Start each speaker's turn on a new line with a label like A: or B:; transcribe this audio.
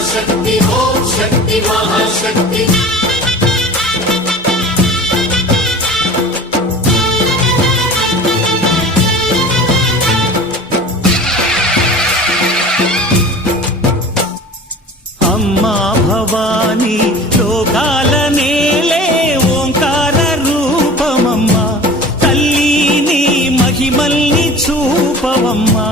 A: శక్తి మహాశక్తి.
B: అమ్మా భవానీ లోకాల నేలే ఓంకార రూపమమ్మా. తల్లి నీ మహిమల్ని చూపవమ్మా.